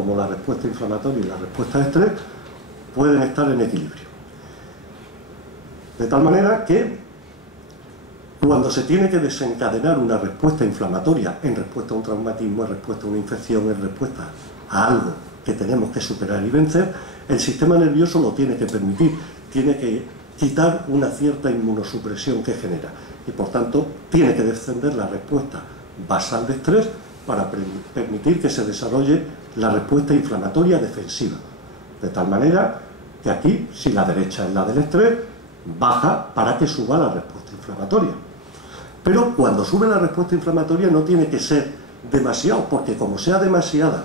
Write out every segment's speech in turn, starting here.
como la respuesta inflamatoria y la respuesta de estrés, pueden estar en equilibrio. De tal manera que cuando se tiene que desencadenar una respuesta inflamatoria en respuesta a un traumatismo, en respuesta a una infección, en respuesta a algo que tenemos que superar y vencer, el sistema nervioso lo tiene que permitir, tiene que quitar una cierta inmunosupresión que genera y por tanto tiene que descender la respuesta basal de estrés para permitir que se desarrolle la respuesta inflamatoria defensiva. De tal manera que aquí, si la derecha es la del estrés, baja para que suba la respuesta inflamatoria. Pero cuando sube la respuesta inflamatoria no tiene que ser demasiado, porque como sea demasiada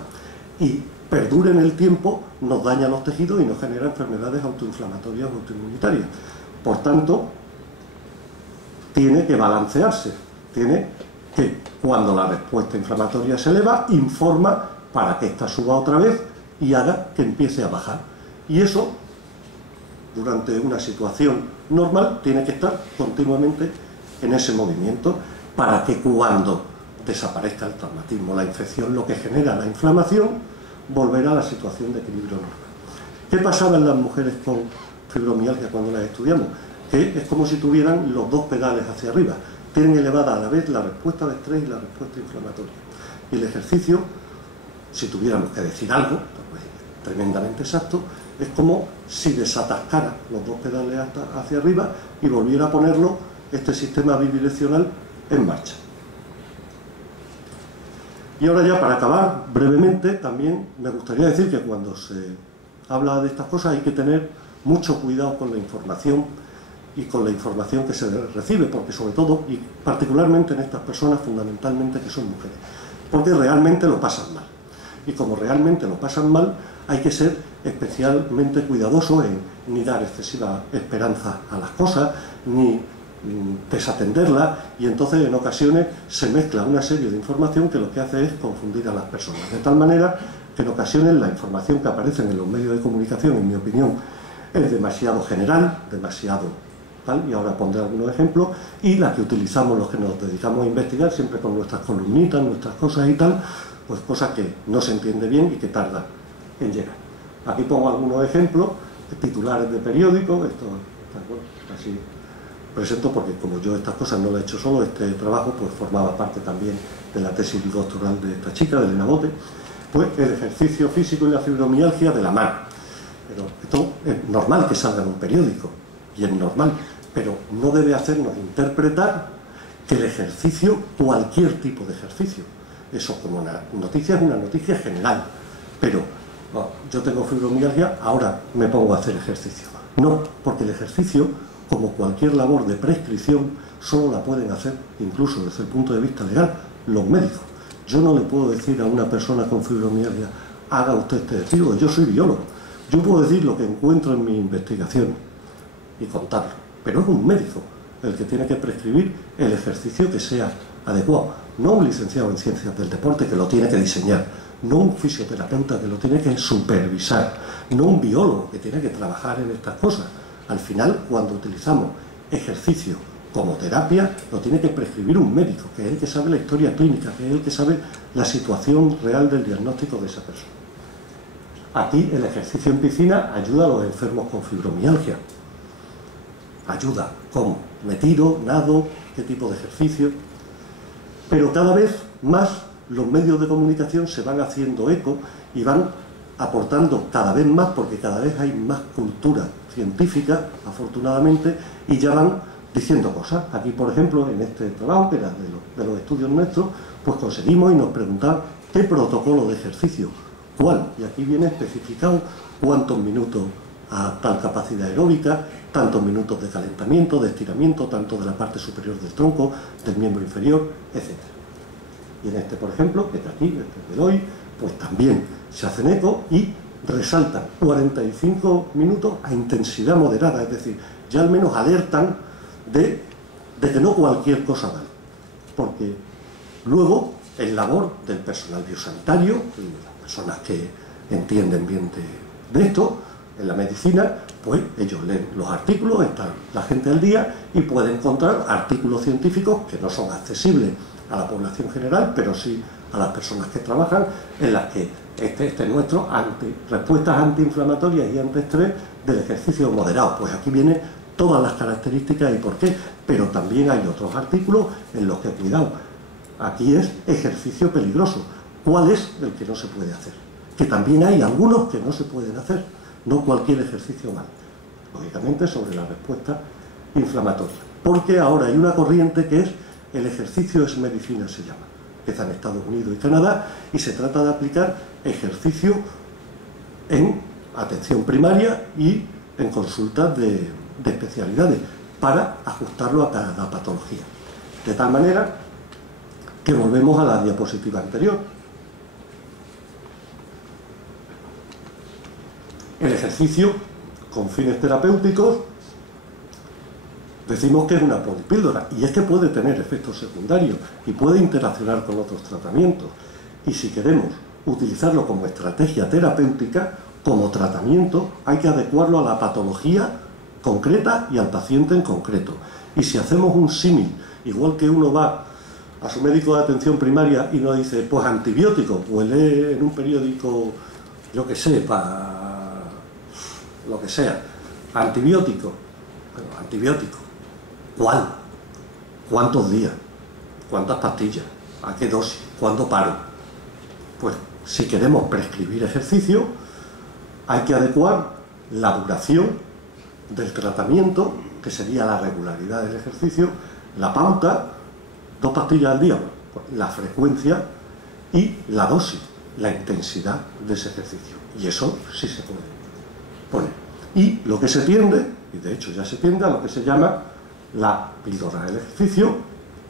y perdure en el tiempo, nos daña los tejidos y nos genera enfermedades autoinflamatorias o autoinmunitarias. Por tanto, tiene que balancearse, tiene que, cuando la respuesta inflamatoria se eleva, informa para que ésta suba otra vez y haga que empiece a bajar. Y eso, durante una situación normal, tiene que estar continuamente en ese movimiento para que cuando desaparezca el traumatismo, la infección, lo que genera la inflamación, volverá a la situación de equilibrio normal. ¿Qué pasaba en las mujeres con fibromialgia cuando las estudiamos? Que es como si tuvieran los dos pedales hacia arriba. Tienen elevada a la vez la respuesta de estrés y la respuesta inflamatoria. Y el ejercicio, si tuviéramos que decir algo, pues, tremendamente exacto, es como si desatascara los dos pedales hacia arriba y volviera a ponerlo, este sistema bidireccional, en marcha. Y ahora ya, para acabar brevemente, también me gustaría decir que cuando se habla de estas cosas hay que tener mucho cuidado con la información y con la información que se recibe, porque sobre todo, y particularmente en estas personas fundamentalmente que son mujeres, porque realmente lo pasan mal. Y como realmente lo pasan mal, hay que ser especialmente cuidadoso en ni dar excesiva esperanza a las cosas, ni desatenderla, y entonces en ocasiones se mezcla una serie de información que lo que hace es confundir a las personas, de tal manera que en ocasiones la información que aparece en los medios de comunicación, en mi opinión, es demasiado general, demasiado tal, y ahora pondré algunos ejemplos, y la que utilizamos los que nos dedicamos a investigar, siempre con nuestras columnitas, nuestras cosas y tal, pues cosas que no se entiende bien y que tardan en llegar. Aquí pongo algunos ejemplos, titulares de periódicos, esto bueno, así presento porque como yo estas cosas no lo he hecho solo, este trabajo pues formaba parte también de la tesis doctoral de esta chica, de Elena Bote, pues el ejercicio físico y la fibromialgia de la mano. Pero esto es normal que salga en un periódico, y es normal, pero no debe hacernos interpretar que el ejercicio, cualquier tipo de ejercicio, eso como una noticia es una noticia general, pero yo tengo fibromialgia, ahora me pongo a hacer ejercicio. No, porque el ejercicio, como cualquier labor de prescripción, solo la pueden hacer, incluso desde el punto de vista legal, los médicos. Yo no le puedo decir a una persona con fibromialgia, haga usted este ejercicio, yo soy biólogo. Yo puedo decir lo que encuentro en mi investigación y contarlo, pero es un médico el que tiene que prescribir el ejercicio que sea adecuado, no un licenciado en ciencias del deporte que lo tiene que diseñar, no un fisioterapeuta que lo tiene que supervisar, no un biólogo que tiene que trabajar en estas cosas. Al final, cuando utilizamos ejercicio como terapia, lo tiene que prescribir un médico, que es el que sabe la historia clínica, que es el que sabe la situación real del diagnóstico de esa persona. Aquí el ejercicio en piscina ayuda a los enfermos con fibromialgia. Ayuda, ¿cómo? Me tiro, nado, qué tipo de ejercicio. Pero cada vez más los medios de comunicación se van haciendo eco y van aportando cada vez más, porque cada vez hay más cultura científica, afortunadamente, y ya van diciendo cosas. Aquí, por ejemplo, en este trabajo, que era de los estudios nuestros, pues conseguimos y nos preguntaban qué protocolo de ejercicio, cuál, y aquí viene especificado cuántos minutos a tal capacidad aeróbica, tantos minutos de calentamiento, de estiramiento, tanto de la parte superior del tronco, del miembro inferior, etc. Y en este, por ejemplo, que está aquí, este de hoy, pues también se hacen eco y resaltan 45 minutos a intensidad moderada, es decir, ya al menos alertan de que no cualquier cosa vale, porque luego es labor del personal biosanitario y de las personas que entienden bien de esto, en la medicina, pues ellos leen los artículos, está la gente al día y puede encontrar artículos científicos que no son accesibles a la población general, pero sí a las personas que trabajan, en las que Este es nuestro respuestas antiinflamatorias y antiestrés del ejercicio moderado. Pues aquí vienen todas las características y por qué, pero también hay otros artículos en los que, cuidado, aquí es ejercicio peligroso. ¿Cuál es el que no se puede hacer? Que también hay algunos que no se pueden hacer, no cualquier ejercicio mal. Lógicamente sobre la respuesta inflamatoria. Porque ahora hay una corriente que es el ejercicio es medicina, se llama, que está en Estados Unidos y Canadá, y se trata de aplicar ejercicio en atención primaria y en consultas de especialidades para ajustarlo a cada patología. De tal manera que volvemos a la diapositiva anterior. El ejercicio con fines terapéuticos decimos que es una polipíldora, y es que puede tener efectos secundarios y puede interaccionar con otros tratamientos. Y si queremos utilizarlo como estrategia terapéutica, como tratamiento, hay que adecuarlo a la patología concreta y al paciente en concreto. Y si hacemos un símil, igual que uno va a su médico de atención primaria y nos dice, pues antibiótico, pues lee en un periódico, yo qué sé, para lo que sea, antibiótico. Bueno, antibiótico. ¿Cuál? ¿Cuántos días? ¿Cuántas pastillas? ¿A qué dosis? ¿Cuándo paro? Pues si queremos prescribir ejercicio, hay que adecuar la duración del tratamiento, que sería la regularidad del ejercicio, la pauta, 2 pastillas al día, la frecuencia y la dosis, la intensidad de ese ejercicio. Y eso sí se puede poner. Y lo que se tiende, y de hecho ya se tiende a lo que se llama la píldora del ejercicio,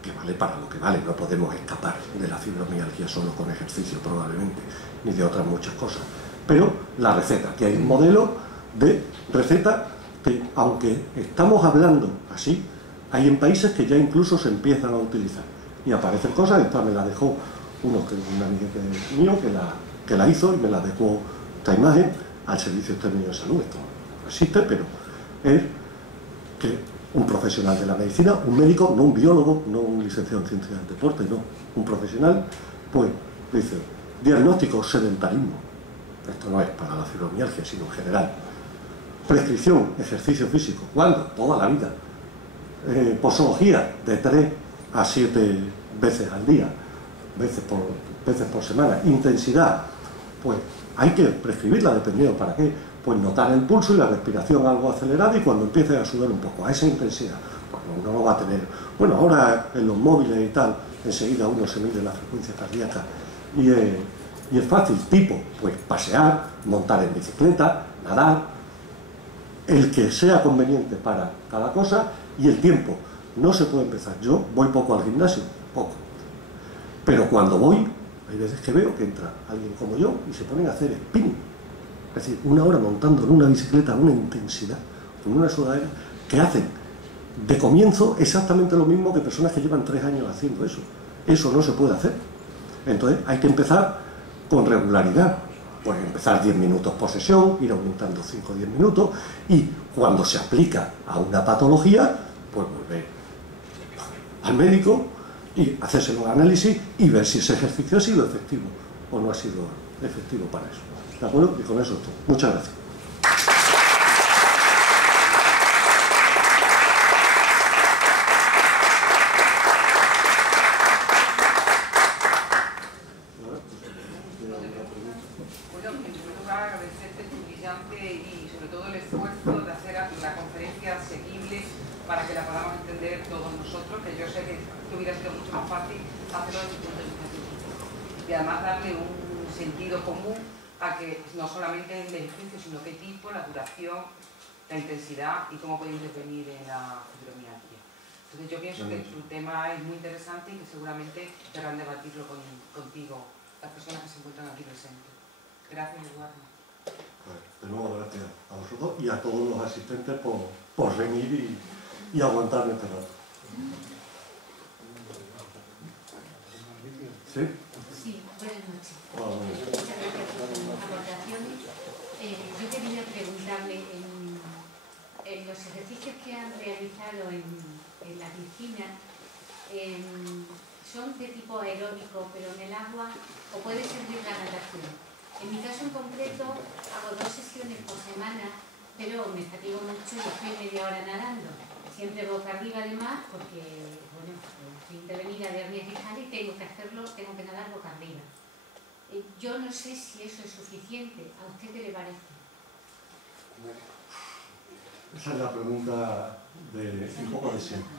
que vale para lo que vale. No podemos escapar de la fibromialgia solo con ejercicio probablemente, ni de otras muchas cosas. Pero la receta, que hay un modelo de receta que, aunque estamos hablando así, hay en países que ya incluso se empiezan a utilizar. Y aparecen cosas, esta me la dejó un amiguete mío que la hizo y me la adecuó esta imagen al Servicio Externo de Salud. Esto no existe, pero es que un profesional de la medicina, un médico, no un biólogo, no un licenciado en ciencias del deporte, no, un profesional, pues dice, diagnóstico, sedentarismo. Esto no es para la fibromialgia, sino en general. Prescripción, ejercicio físico. ¿Cuándo? Toda la vida. Posología, de 3 a 7 veces al día, veces por semana. Intensidad, pues hay que prescribirla dependiendo para qué. Pues notar el pulso y la respiración algo acelerada y cuando empiece a sudar un poco, a esa intensidad. Porque uno no va a tener... Bueno, ahora en los móviles y tal, enseguida uno se mide la frecuencia cardíaca y es fácil, tipo, pues pasear, montar en bicicleta, nadar, el que sea conveniente para cada cosa y el tiempo. No se puede empezar. Yo voy poco al gimnasio, poco. Pero cuando voy, hay veces que veo que entra alguien como yo y se ponen a hacer spinning. Es decir, 1 hora montando en una bicicleta a una intensidad, con una sudadera, que hacen de comienzo exactamente lo mismo que personas que llevan 3 años haciendo eso. Eso no se puede hacer. Entonces hay que empezar con regularidad. Pues empezar 10 minutos por sesión, ir aumentando 5 o 10 minutos, y cuando se aplica a una patología, pues volver al médico y hacerse los análisis y ver si ese ejercicio ha sido efectivo o no ha sido efectivo para eso. ¿De acuerdo? Y con eso es todo. Muchas gracias. Bueno, en primer lugar, agradecerte tu brillante y sobre todo el esfuerzo de hacer la conferencia asequible para que la podamos entender todos nosotros, que yo sé que hubiera sido mucho más fácil hacerlo desde el punto de vista científico. Y además darle un sentido común a que no solamente es el ejercicio, sino qué tipo, la duración, la intensidad y cómo puede intervenir en la fibromialgia. Entonces yo pienso que tu tema es muy interesante y que seguramente querrán debatirlo contigo las personas que se encuentran aquí presentes. Gracias, Eduardo. Pues, de nuevo, gracias a vosotros y a todos los asistentes por venir y aguantarme este rato. ¿Sí? Sí, buenas noches. Hola, Muchas gracias por sus aportaciones. Yo quería preguntarle, en los ejercicios que han realizado en la piscina, ¿son de tipo aeróbico, pero en el agua, o puede servir la natación? En mi caso en concreto hago 2 sesiones por semana, pero me fatigo mucho y estoy media hora nadando. Siempre boca arriba además porque, bueno, estoy intervenida de hernia discal y tengo que hacerlo, tengo que nadar boca arriba. Yo no sé si eso es suficiente. ¿A usted qué le parece? Esa es la pregunta de un poco de siempre.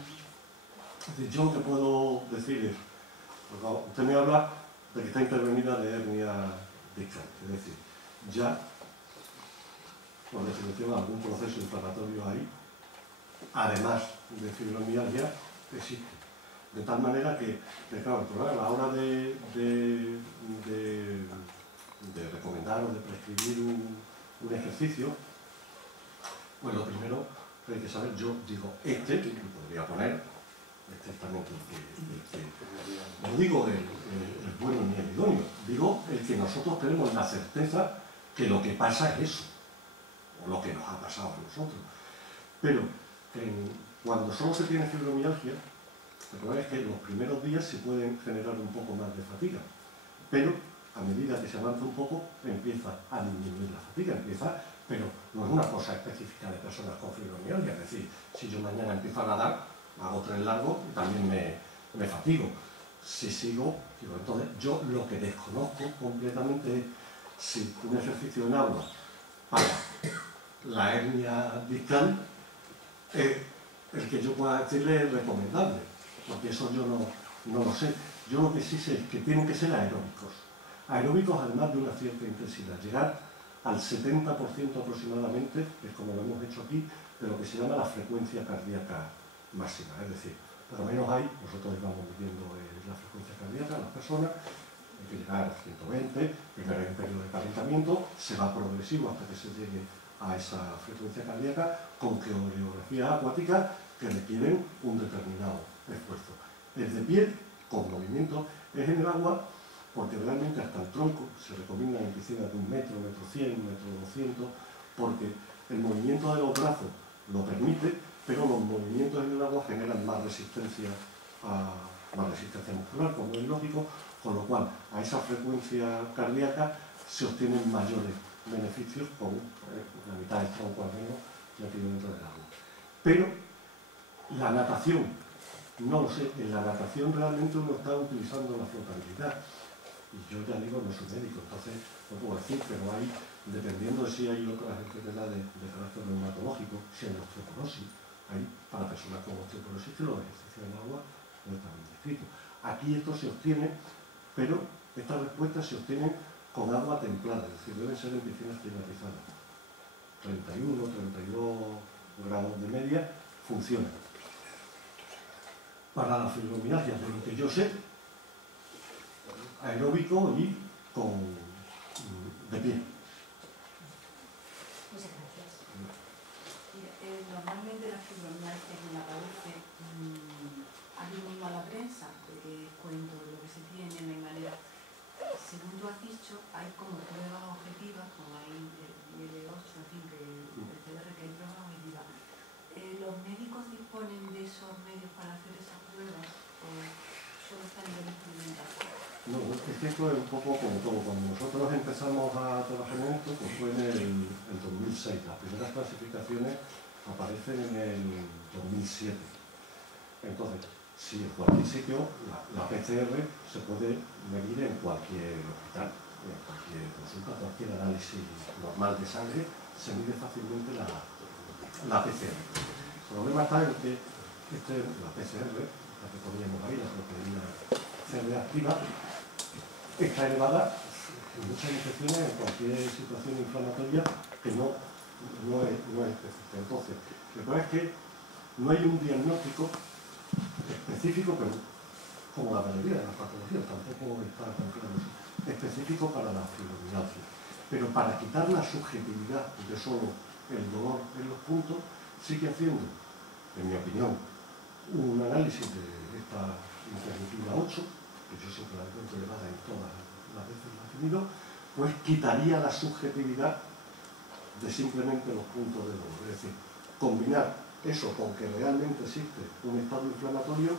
Yo lo que puedo decir es, usted me habla de que está intervenida de hernia discal, es decir, ya, por definición, algún proceso inflamatorio ahí, además de fibromialgia, existe. De tal manera que claro, el problema a la hora de recomendar o de prescribir un ejercicio, pues lo primero que hay que saber, yo digo, que podría poner, exactamente no digo el bueno ni el idóneo, digo el que nosotros tenemos la certeza que lo que pasa es eso, o lo que nos ha pasado a nosotros. Pero cuando solo se tiene fibromialgia, el problema es que los primeros días se pueden generar un poco más de fatiga, pero a medida que se avanza un poco empieza a disminuir la fatiga, pero no es una cosa específica de personas con fibromialgia, es decir, si yo mañana empiezo a nadar, hago tren largo y también me fatigo. Si sigo, entonces yo lo que desconozco completamente es si un ejercicio en agua para la hernia discal es el que yo pueda decirle es recomendable, porque eso yo no lo sé. Yo lo que sí sé es que tienen que ser aeróbicos. Aeróbicos además de una cierta intensidad, llegar al 70% aproximadamente, que es como lo hemos hecho aquí, de lo que se llama la frecuencia cardíaca máxima. Es decir, por lo menos nosotros vamos midiendo la frecuencia cardíaca de las personas, hay que llegar a 120, primero hay un periodo de calentamiento, se va progresivo hasta que se llegue a esa frecuencia cardíaca con coreografías acuáticas que requieren un determinado esfuerzo. Es de pie, con movimiento, es en el agua, porque realmente hasta el tronco se recomienda en piscinas de 1 metro, 1,1 metro, 1,2 metros, porque el movimiento de los brazos lo permite, pero los movimientos en el agua generan más resistencia muscular, como es lógico, con lo cual a esa frecuencia cardíaca se obtienen mayores beneficios con la mitad del tronco al menos metido dentro del agua. Pero la natación, no lo sé, en la natación realmente uno está utilizando la flotabilidad. Y yo ya digo, no soy médico, entonces no puedo decir, pero hay, dependiendo de si hay otras enfermedades de carácter reumatológico, si hay osteoporosis, hay para personas con osteoporosis que los ejercicios en agua no están bien descritos. Aquí esto se obtiene, pero estas respuestas se obtienen con agua templada, es decir, deben ser en piscinas climatizadas. 31, 32 grados de media funciona. Para la fibromialgia, de lo que yo sé, aeróbico y de pie. Muchas gracias. Normalmente la fibromialgia que me aparece hay muy mala prensa, porque cuento lo que se tiene, no hay manera. Según tú has dicho, hay como pruebas objetivas, como hay el IL8, en fin, el PCR, que hay pruebas objetivas. ¿Los médicos disponen de esos medios para hacer esas pruebas o solo están en experimentación? No, es que esto es un poco como todo. Cuando nosotros empezamos a trabajar en esto, pues fue en el 2006. Las primeras clasificaciones aparecen en el 2007. Entonces, sí, en cualquier sitio, la PCR se puede medir en cualquier hospital, en cualquier consulta, cualquier análisis normal de sangre, se mide fácilmente la PCR. El problema está en que la PCR, la que poníamos ahí, la proteína C reactiva, está elevada en muchas infecciones, en cualquier situación inflamatoria que no es específica. Entonces, lo que pasa es que no hay un diagnóstico específico, pero como la mayoría de las patologías, tampoco está tan claro, específico para la fibromialgia. Pero para quitar la subjetividad de solo el dolor en los puntos, sigue haciendo, en mi opinión, un análisis de esta interleuquina 8, que yo siempre la encuentro elevada en todas las veces la he tenido, pues quitaría la subjetividad de simplemente los puntos de dolor. Es decir, combinar eso con que realmente existe un estado inflamatorio,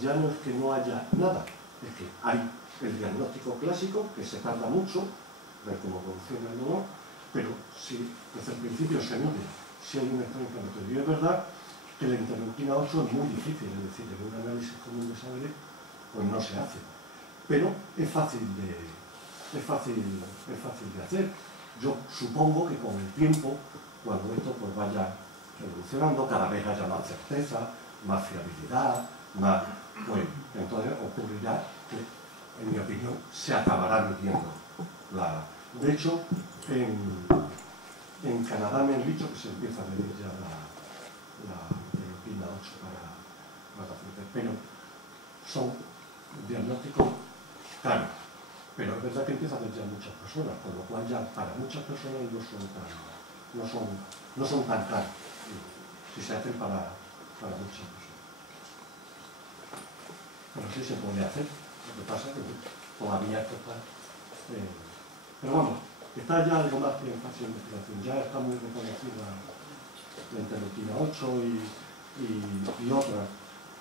ya no es que no haya nada, es que hay el diagnóstico clásico, que se tarda mucho, ver cómo evoluciona el dolor, pero si desde el principio se mide si hay un estado inflamatorio. Y es verdad que la interleuquina 8 es muy difícil, es decir, en un análisis común de sangre pues no se hace, pero es fácil de hacer. Yo supongo que con el tiempo, cuando esto pues vaya evolucionando, cada vez haya más certeza, más fiabilidad, más, pues entonces ocurrirá que, en mi opinión, se acabará midiendo la... De hecho, en Canadá me han dicho que se empieza a medir ya la interleuquina 8 para pacientes, pero son diagnósticos caros. Pero es verdad que empieza a haber ya muchas personas, con lo cual ya para muchas personas no son tan caros si se hacen para muchas personas. Pero sí se puede hacer, lo que pasa es que todavía esto está... pero vamos, está ya algo más que en fase de investigación, ya está muy reconocida la interleuquina 8 y otras.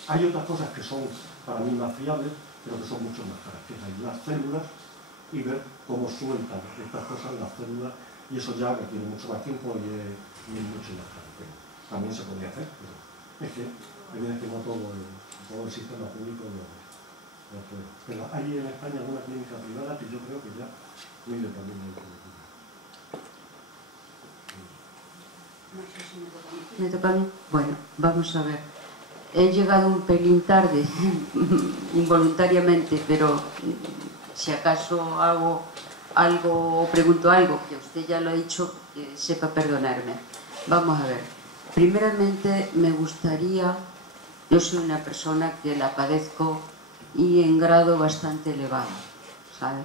Hay otras cosas que son para mí más fiables, pero que son mucho más caras, que hay las células, y ver cómo sueltan estas cosas en las células, y eso ya requiere mucho más tiempo y es mucho más caro. Pero también se podría hacer, pero es que no todo el sistema público lo puede. Pero hay en España alguna clínica privada que yo creo que ya mide también la interleuquina. ¿Me toca a mí? Bueno, vamos a ver. He llegado un pelín tarde, involuntariamente, pero si acaso hago algo o pregunto algo, que usted ya lo ha dicho, que sepa perdonarme. Vamos a ver. Primeramente me gustaría, yo soy una persona que la padezco y en grado bastante elevado, ¿sabe?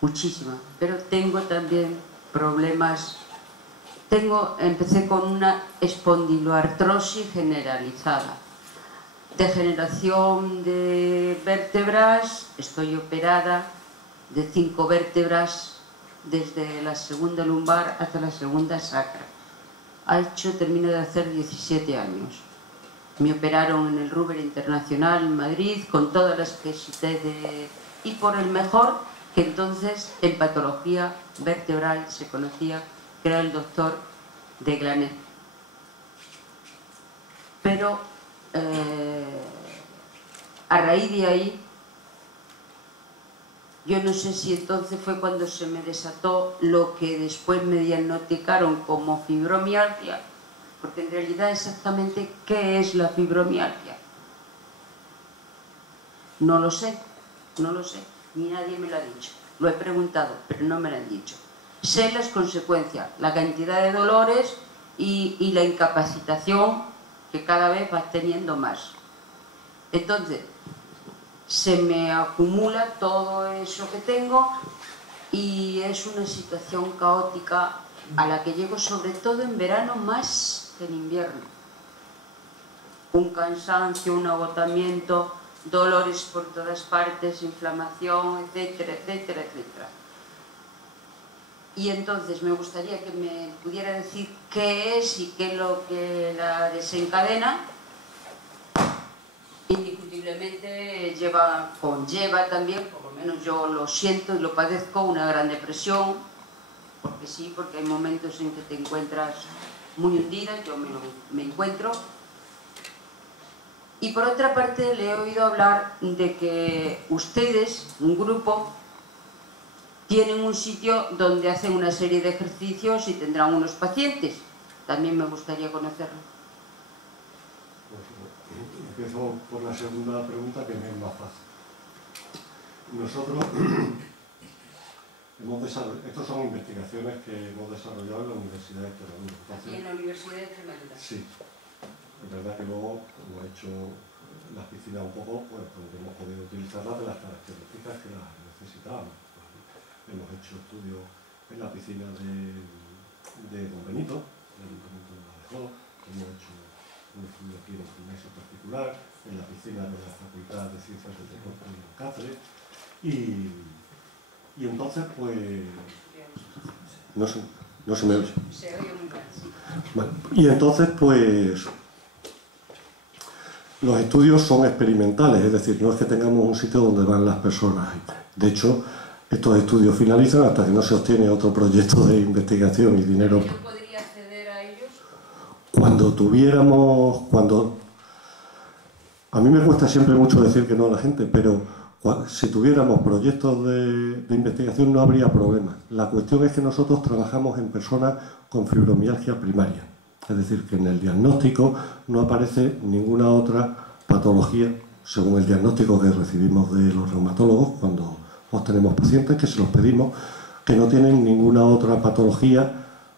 Muchísima. Pero tengo también problemas. Empecé con una espondiloartrosis generalizada. Degeneración de vértebras, estoy operada de 5 vértebras desde la segunda lumbar hasta la segunda sacra. Termino de hacer 17 años. Me operaron en el Ruber Internacional en Madrid con todas las exquisitez y por el mejor, que entonces en patología vertebral se conocía, que era el doctor de Glané. Pero a raíz de ahí, yo no sé si entonces fue cuando se me desató lo que después me diagnosticaron como fibromialgia, porque en realidad exactamente ¿qué es la fibromialgia? No lo sé, ni nadie me lo ha dicho. Lo he preguntado, pero no me lo han dicho. Sé las consecuencias, la cantidad de dolores y la incapacitación que cada vez vas teniendo más. Entonces, se me acumula todo eso que tengo y es una situación caótica a la que llego sobre todo en verano más que en invierno. Un cansancio, un agotamiento, dolores por todas partes, inflamación, etcétera, etcétera, etcétera. Y entonces me gustaría que me pudiera decir qué es y qué es lo que la desencadena. Indiscutiblemente conlleva también, por lo menos yo lo siento y lo padezco, una gran depresión, porque sí, porque hay momentos en que te encuentras muy hundida, yo me encuentro. Y por otra parte le he oído hablar de que ustedes, un grupo, tienen un sitio donde hacen una serie de ejercicios y tendrán unos pacientes. También me gustaría conocerlo. Empiezo por la segunda pregunta, que me es más fácil. Nosotros estas son investigaciones que hemos desarrollado en la Universidad de Extremadura. ¿Aquí en la Universidad de Extremadura? Sí. Es verdad que luego hemos hecho las piscinas un poco, pues hemos podido utilizarlas de las características que las necesitábamos. Hemos hecho estudios en la piscina de Don Benito, de Badajoz, hemos hecho un estudio aquí en el gimnasio particular, en la piscina de la Facultad de Ciencias del Deporte de Cáceres, y entonces pues no se me oye. Se oye muy mal, sí. Bueno, y entonces pues los estudios son experimentales, es decir, no es que tengamos un sitio donde van las personas. De hecho, estos estudios finalizan hasta que no se obtiene otro proyecto de investigación y dinero. ¿Yo podría acceder a ellos? A mí me cuesta siempre mucho decir que no a la gente, pero si tuviéramos proyectos de investigación no habría problema. La cuestión es que nosotros trabajamos en personas con fibromialgia primaria, es decir, que en el diagnóstico no aparece ninguna otra patología, según el diagnóstico que recibimos de los reumatólogos cuando tenemos pacientes, que se los pedimos, que no tienen ninguna otra patología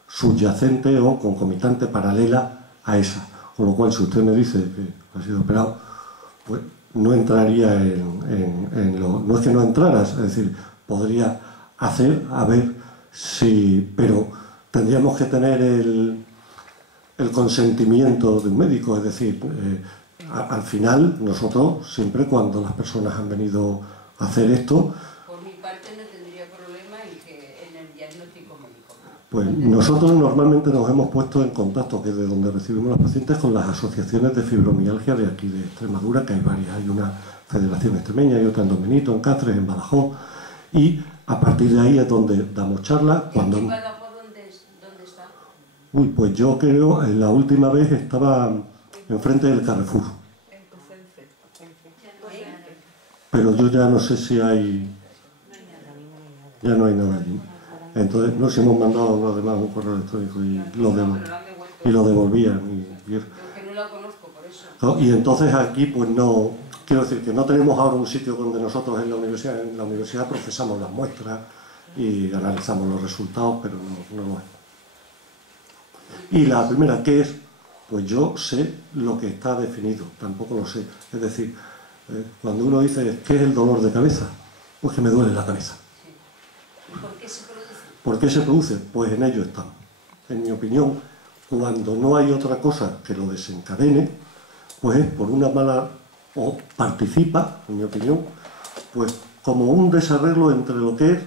subyacente o concomitante paralela a esa. Con lo cual, si usted me dice que ha sido operado, pues no entraría no es que no entraras, es decir, podría hacer, a ver si, pero tendríamos que tener el consentimiento de un médico, es decir, al final nosotros siempre cuando las personas han venido a hacer esto, Por mi parte no tendría problema en el diagnóstico médico. pues nosotros normalmente nos hemos puesto en contacto, que es de donde recibimos los pacientes, con las asociaciones de fibromialgia de aquí de Extremadura, que hay varias, hay una federación extremeña y otra en Don Benito, en Cáceres, en Badajoz, y a partir de ahí es donde damos charlas. Cuando... ¿En Badajoz dónde está? Uy, pues yo creo, la última vez estaba enfrente del Carrefour. Pero yo ya no sé si hay... Ya no hay nada allí. Entonces nos hemos mandado a los demás un correo electrónico y lo devolvían. Porque no la conozco, por eso. ¿No? Y entonces aquí pues no... Quiero decir que no tenemos ahora un sitio donde nosotros en la universidad procesamos las muestras y analizamos los resultados, pero no lo hay. Y la primera, ¿qué es? Pues yo sé lo que está definido, tampoco lo sé. Es decir, cuando uno dice, ¿qué es el dolor de cabeza? Pues que me duele la cabeza. Sí. ¿Y por qué se produce? ¿Por qué se produce? Pues en ello estamos. En mi opinión, cuando no hay otra cosa que lo desencadene, pues es por una mala... o participa, en mi opinión, pues como un desarreglo entre lo que es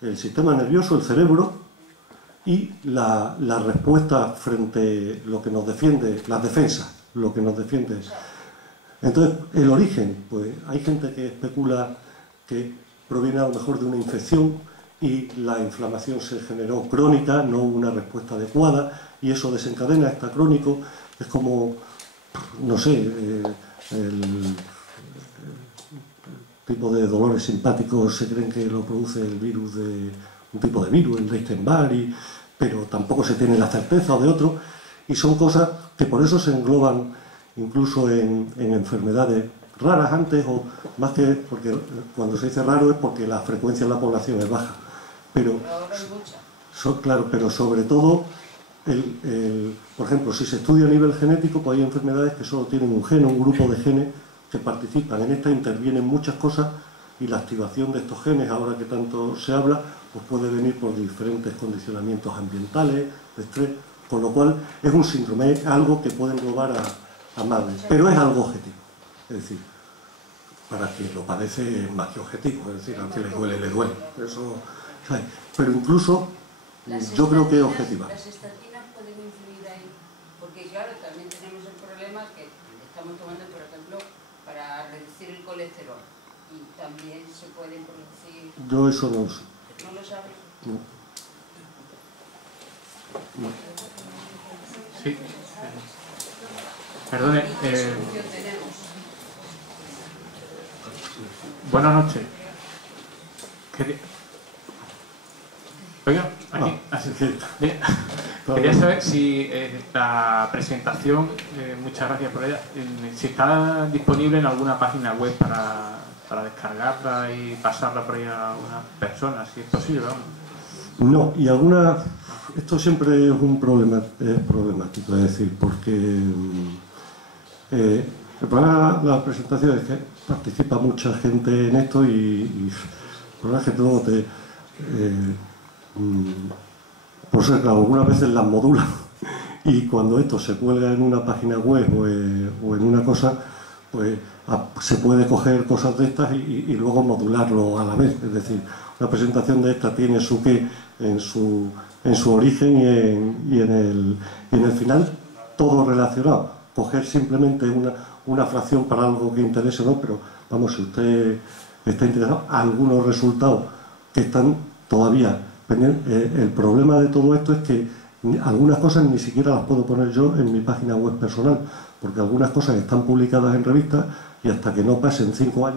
el sistema nervioso, el cerebro, y la respuesta frente a lo que nos defiende, las defensas, lo que nos defiende. Entonces, el origen, pues hay gente que especula que proviene a lo mejor de una infección y la inflamación se generó crónica, no una respuesta adecuada, y eso desencadena, está crónico, es como, no sé, el tipo de dolores simpáticos se creen que lo produce el virus de un tipo de virus, el Epstein-Barr, pero tampoco se tiene la certeza o de otro, y son cosas que por eso se engloban incluso en enfermedades raras antes, o más que porque cuando se dice raro es porque la frecuencia en la población es baja, pero ahora hay mucha. Claro, pero sobre todo por ejemplo, si se estudia a nivel genético, pues hay enfermedades que solo tienen un gen, un grupo de genes que participan. En esta intervienen muchas cosas y la activación de estos genes, ahora que tanto se habla, pues puede venir por diferentes condicionamientos ambientales, de estrés, con lo cual es un síndrome, es algo que puede englobar a madres, pero es algo objetivo. Es decir, para quien lo padece es más que objetivo, es decir, al que le duele, le duele. Eso, ¿sabes? Pero incluso yo creo que es objetiva. Las estatinas pueden influir ahí, porque claro, también tenemos el problema que estamos tomando, por ejemplo, para reducir el colesterol, y también se pueden producir... Yo eso no lo sé. ¿No lo sabes? No. No. Sí. Perdone. ¿Y qué solución tenemos? Buenas noches. Oiga, aquí. Así. Bien. Quería saber si la presentación, muchas gracias por ella, si está disponible en alguna página web para descargarla y pasarla por ahí a algunas personas, si es posible, vamos. No, y alguna... Esto siempre es un problema, es problemático, es decir, porque el problema de la presentación es que participa mucha gente en esto y el problema es que todo te... por ser claro, algunas veces las modulan y cuando esto se cuelga en una página web o en una cosa, pues se puede coger cosas de estas y luego modularlo a la vez. Es decir, una presentación de esta tiene su qué en su origen y en el final, todo relacionado. Coger simplemente una fracción para algo que interese o no, pero vamos, si usted está interesado, algunos resultados que están todavía pendientes. El problema de todo esto es que algunas cosas ni siquiera las puedo poner yo en mi página web personal, porque algunas cosas están publicadas en revistas y hasta que no pasen 5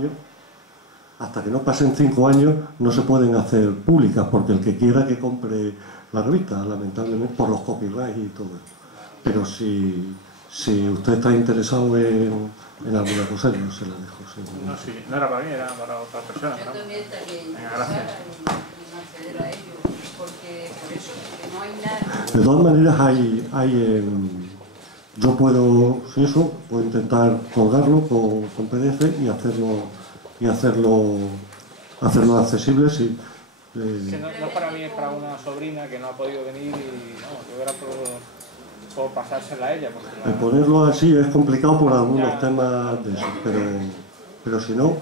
años, no se pueden hacer públicas, porque el que quiera que compre la revista, lamentablemente, por los copyrights y todo eso. Pero si usted está interesado en alguna cosa, yo se la dejo. No, sí, no era para mí, era para otra persona, Yo ¿no? también está que Venga, gracias. en acceder a ello, porque por eso que no hay nada. De todas maneras, yo puedo, si eso, puedo intentar colgarlo con PDF y hacerlo accesible. Sí. Que no para mí, es para una sobrina que no ha podido venir y que hubiera por pasársela a ella. Ponerlo así es complicado por algunos temas de eso, pero si no,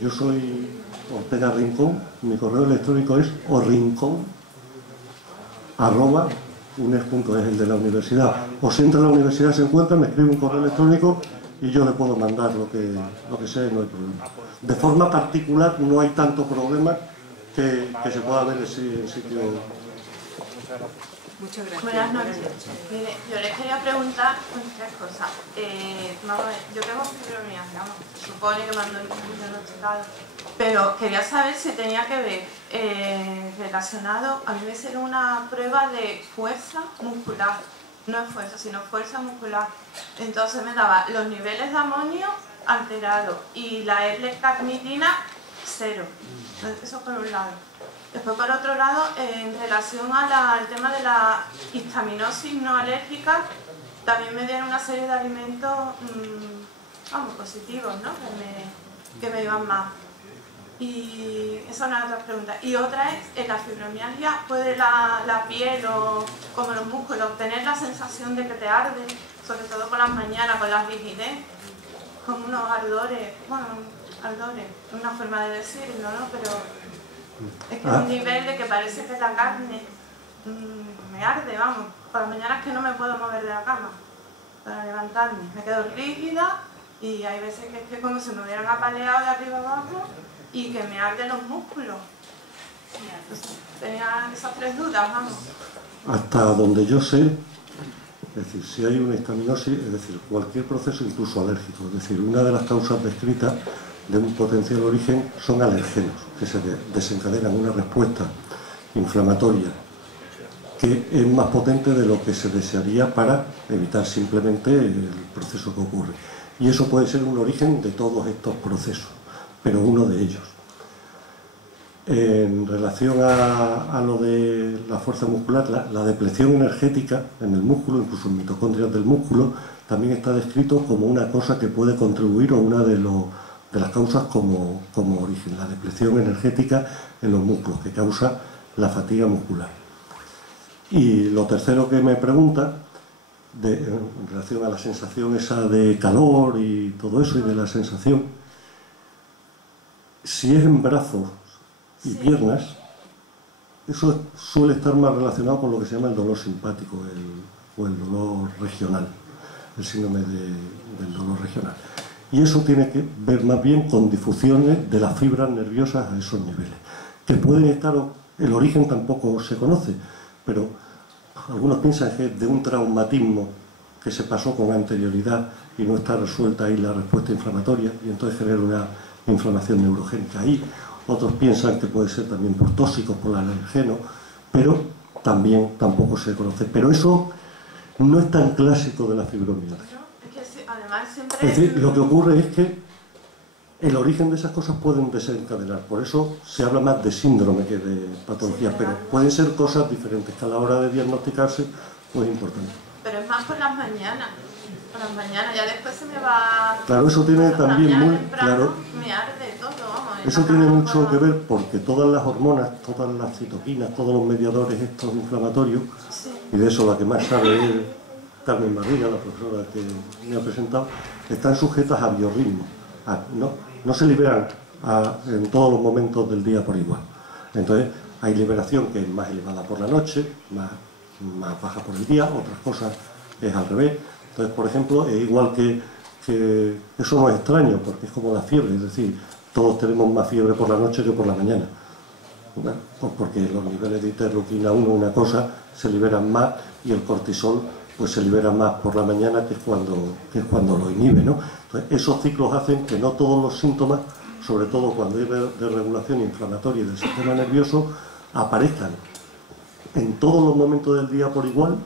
yo soy Ortega Rincón, mi correo electrónico es orrincón@unes.es, el de la universidad. O si entra en la universidad se encuentra, me escribe un correo electrónico y yo le puedo mandar lo que sea y no hay problema. De forma particular no hay tanto problema que se pueda ver en sitio. Muchas gracias. Buenas noches. Mire, yo les quería preguntar 3 cosas. Vamos a ver, yo tengo fibromialgia, supone que me ando diagnosticado, pero quería saber si tenía que ver relacionado, a mí me hicieron una prueba de fuerza muscular, no es fuerza, sino fuerza muscular. Entonces me daba los niveles de amonio alterados y la L-carnitina 0. Eso por un lado. Después, por otro lado, en relación al tema de la histaminosis no alérgica, también me dieron una serie de alimentos positivos, ¿no? que me iban más. Y esa es una de las preguntas. Y otra es, en la fibromialgia, ¿puede la piel o como los músculos tener la sensación de que te arde, sobre todo por las mañanas, con la rigidez, como unos ardores? Bueno, ardores, es una forma de decirlo, ¿no? Pero es que es un nivel de que parece que la carne me arde, vamos. Por las mañanas que no me puedo mover de la cama para levantarme. Me quedo rígida y hay veces que es que como si me hubieran apaleado de arriba abajo y que me arden los músculos. Entonces, tenía esas 3 dudas, vamos. Hasta donde yo sé, es decir, si hay una histaminosis, es decir, cualquier proceso incluso alérgico, es decir, una de las causas descritas de un potencial origen son alergenos, que se desencadenan una respuesta inflamatoria que es más potente de lo que se desearía para evitar simplemente el proceso que ocurre. Y eso puede ser un origen de todos estos procesos, pero uno de ellos. En relación a lo de la fuerza muscular, la depleción energética en el músculo, incluso en mitocondrias del músculo, también está descrito como una cosa que puede contribuir o una de las causas como origen, la depleción energética en los músculos, que causa la fatiga muscular. Y lo tercero que me pregunta, en relación a la sensación esa de calor y todo eso, y de la sensación, si es en brazos y piernas, eso suele estar más relacionado con lo que se llama el dolor simpático o el dolor regional, el síndrome del dolor regional. Y eso tiene que ver más bien con difusiones de las fibras nerviosas a esos niveles, que pueden estar, el origen tampoco se conoce, pero algunos piensan que es de un traumatismo que se pasó con anterioridad y no está resuelta ahí la respuesta inflamatoria y entonces genera una inflamación neurogénica ahí. Otros piensan que puede ser también por tóxicos, por el alergeno, pero también tampoco se conoce. Pero eso no es tan clásico de la fibromialgia. Es decir, lo que ocurre es que el origen de esas cosas pueden desencadenar. Por eso se habla más de síndrome que de patología, pero pueden ser cosas diferentes que a la hora de diagnosticarse pues es importante. Pero es más por las mañanas. Por las mañanas, ya después se me va... Claro, eso tiene también muy... Claro, me arde todo, vamos. eso tiene mucho que ver porque todas las hormonas, todas las citoquinas, todos los mediadores estos inflamatorios, y de eso la que más sabe es Carmen Barriga, la profesora que me ha presentado, están sujetas a biorritmo. No se liberan en todos los momentos del día por igual. Entonces hay liberación que es más elevada por la noche, más baja por el día, otras cosas es al revés. Entonces, por ejemplo, es igual que eso no es extraño, porque es como la fiebre, es decir, todos tenemos más fiebre por la noche que por la mañana. ¿no? Pues porque los niveles de interleuquina 1, una cosa, se liberan más y el cortisol pues se libera más por la mañana, que es cuando lo inhibe, ¿no? Entonces, esos ciclos hacen que no todos los síntomas, sobre todo cuando hay desregulación inflamatoria del sistema nervioso, aparezcan en todos los momentos del día por igual,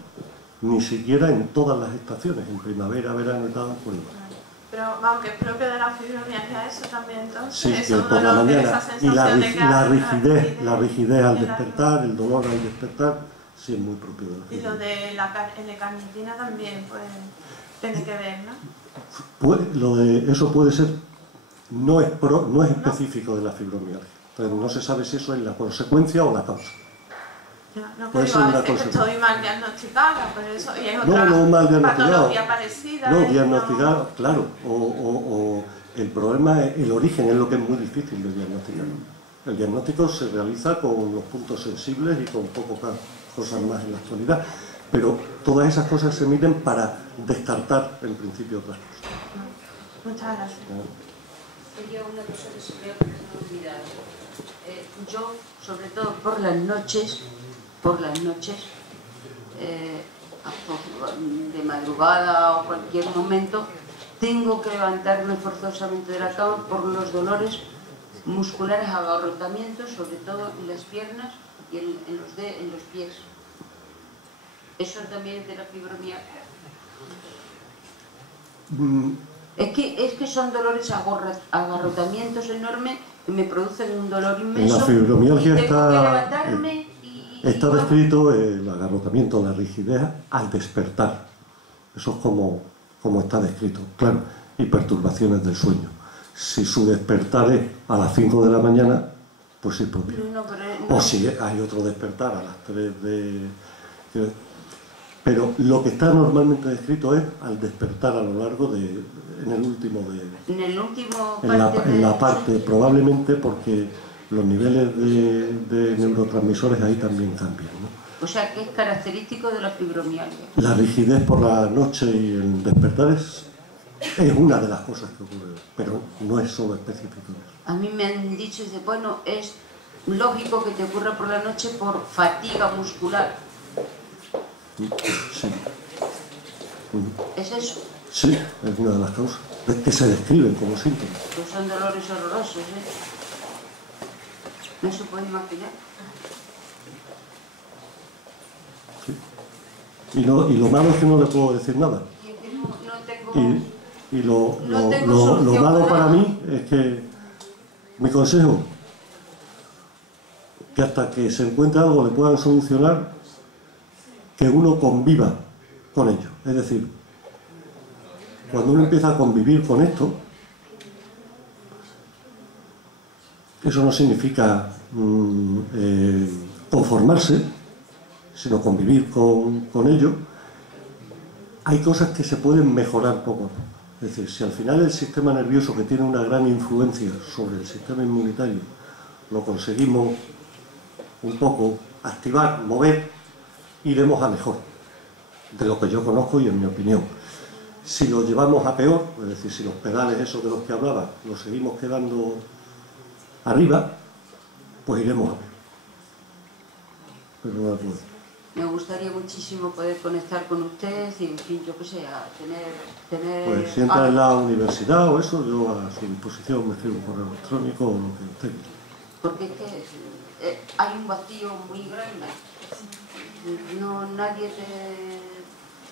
ni siquiera en todas las estaciones, en primavera, verano y tal, por igual. Pero vamos, que es propio de la fibromialgia eso también, entonces. Sí, que eso, por la mañana. Y la rigidez al y la- despertar, el dolor al despertar, sí es muy propio de la Y lo fibromialgia. de la L-carnitina también tiene que ver, ¿no? Eso puede ser, no es específico de la fibromialgia. Entonces no se sabe si eso es la consecuencia o la causa. Ya, no, que Puede digo, ser a una veces que consecuencia. estoy mal diagnosticada, por eso, y es No, otra no mal diagnosticado. patología parecida. No, y diagnosticar, claro. O el problema es el origen, es lo que es muy difícil de diagnosticar. El diagnóstico se realiza con los puntos sensibles y con pocas cosas más en la actualidad. Pero todas esas cosas se miden para descartar, en principio, otras cosas. Muchas gracias. Sería una cosa que se me ha olvidado. Yo, sobre todo por las noches, de madrugada o cualquier momento, tengo que levantarme forzosamente de la cama por los dolores musculares, agarrotamientos, sobre todo en las piernas y en los pies. Eso también es de la fibromialgia. Es que son dolores, agarrotamientos enormes que me producen un dolor inmenso. En la fibromialgia y tengo que levantarme está descrito el agarrotamiento, la rigidez al despertar. Eso es como está descrito. Claro, y perturbaciones del sueño. Si su despertar es a las 5 de la mañana, pues sí es propio. O si hay otro despertar a las 3 de... Pero lo que está normalmente descrito es al despertar a lo largo en el último en la parte, probablemente porque los niveles de neurotransmisores ahí también cambian, ¿no? O sea, que es característico de la fibromialgia. La rigidez por la noche y el despertar es una de las cosas que ocurre, pero no es solo específico de eso. A mí me han dicho, dice, bueno, es lógico que te ocurra por la noche por fatiga muscular. Sí. ¿Es eso? Sí, es una de las causas que se describen como síntomas. Pues son dolores horrorosos, ¿eh? No se puede imaginar. Sí. Y lo malo es que no le puedo decir nada. Y lo malo para mí es que mi consejo, que hasta que se encuentre algo le puedan solucionar, que uno conviva con ello. Es decir, cuando uno empieza a convivir con esto, eso no significa conformarse, sino convivir con ello. Hay cosas que se pueden mejorar poco a poco. Es decir, si al final el sistema nervioso, que tiene una gran influencia sobre el sistema inmunitario, lo conseguimos un poco activar, mover, iremos a mejor, de lo que yo conozco y en mi opinión. Si lo llevamos a peor, es decir, si los pedales esos de los que hablaba los seguimos quedando arriba, pues iremos a peor. Pero no lo puedo decir. Me gustaría muchísimo poder conectar con usted y, en fin, yo qué sé, tener Pues si entra en la universidad o eso, yo a su disposición me escribo un correo electrónico o lo que usted quiera. Porque es que hay un vacío muy grande. No, nadie te...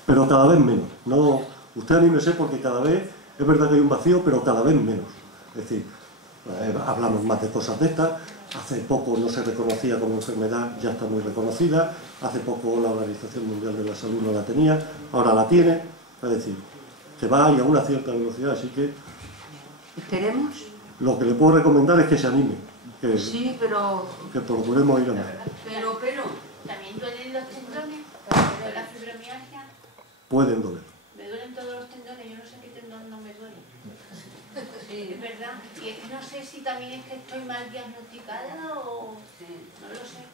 Pero cada vez menos. No, usted anímese porque cada vez, es verdad que hay un vacío, pero cada vez menos. Es decir, hablamos más de cosas de estas. Hace poco no se reconocía como enfermedad, ya está muy reconocida. Hace poco la Organización Mundial de la Salud no la tenía, ahora la tiene. Es decir, que va y a una cierta velocidad, así que... ¿Esperemos? Lo que le puedo recomendar es que se anime. Sí, pero... Que procuremos ir a más. Pero... ¿También duelen los tendones? ¿Para la fibromialgia? Pueden doler. Me duelen todos los tendones, yo no sé qué tendón no me duele. Sí, es verdad. Y es que no sé si también es que estoy mal diagnosticada o... No lo sé.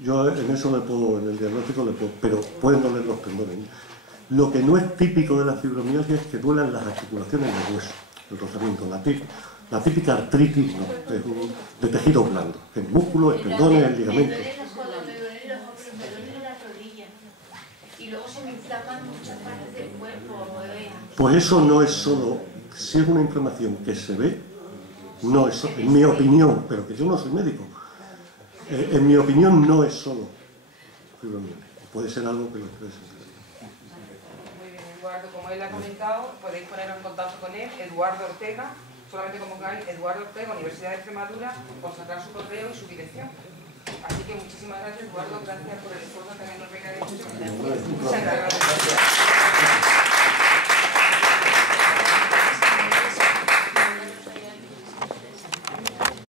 Yo en eso en el diagnóstico le puedo, pero pueden doler los tendones. Lo que no es típico de la fibromialgia es que duelan las articulaciones del hueso, el rozamiento, La típica artritis no, es de tejido blando, es músculo, es tendones, es ligamento. Me duelen los codos, me duelen los hombros, me duelen las rodillas. Y luego se me inflaman muchas partes del cuerpo. Pues eso no es solo, si es una inflamación que se ve, no es, en mi opinión, pero que yo no soy médico, en mi opinión no es solo fibromialgia, puede ser algo que lo puede ser. Muy bien, Eduardo, como él ha comentado, podéis poneros en contacto con él, Eduardo Ortega, solamente como pongáis Eduardo Ortega, Universidad de Extremadura, por sacar su correo y su dirección. Así que muchísimas gracias, Eduardo, gracias por el esfuerzo que nos venga de hecho. Muchas gracias.